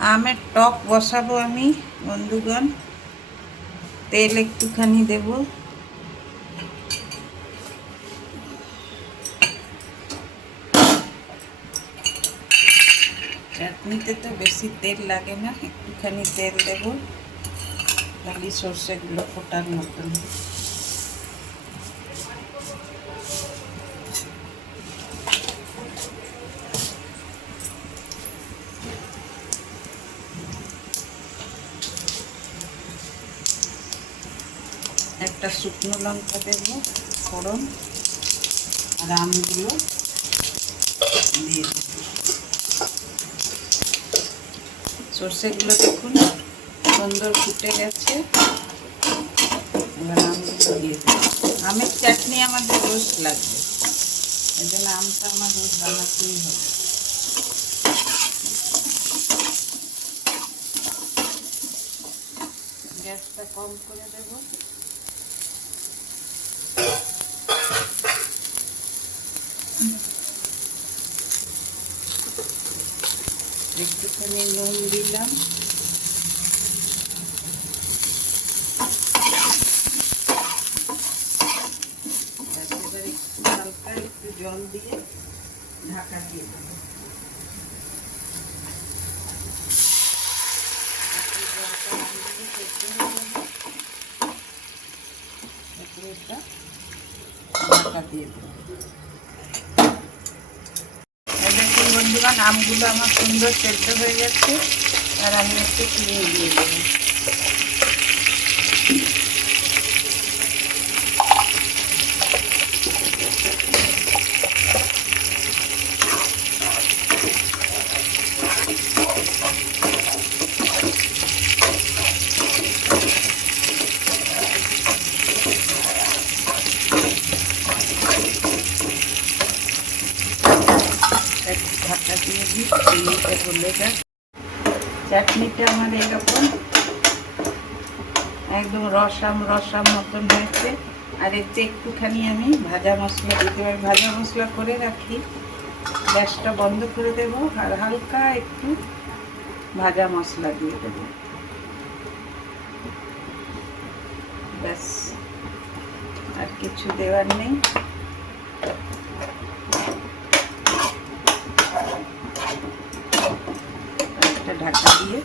আমের টক বসাবো আমি বন্ধুগণ। তেল একটুখানি দেব। চাটনিতে তো বেশি তেল লাগে না, একটুখানি তেল দেব, খালি সর্ষেগুলো ফোটার মতন। একটা শুকনো লঙ্কা দেব ফোড়ন, আর আমগুলো দিয়ে দেব। সর্ষেগুলো দেখুন সুন্দর ফুটে গেছে। এবার আমগুলো দিয়ে দেব। আমের চাটনি আমাদের রোজ লাগবে, এই জন্য আমটা আমার রোজ বানাতেই হবে। গ্যাসটা কম করে দেব। একটুখানি নুন দিলাম, এবারে হালকা একটু জল দিয়ে ঢাকা দিয়ে দেবো। ঢাকা দিয়ে দেবো। দেখুন বন্ধুগণ, আমগুলো আমার সুন্দর সেদ্ধ হয়ে গেছে, আর আমি একটু চিনি দিয়ে দেবো। ঢাকা দিয়ে দিই, চিনিটা গলে যাক। চাটনিটা আমার এরকম একদম রসাম মতন হয়েছে। আর এতে একটুখানি আমি ভাজা মশলা দিতে পারি, ভাজা মশলা করে রাখি। গ্যাসটা বন্ধ করে দেব, আর হালকা একটু ভাজা মশলা দিয়ে দেব। ব্যাস, আর কিছু দেওয়ার নেই। একটা ঢাকা দিয়ে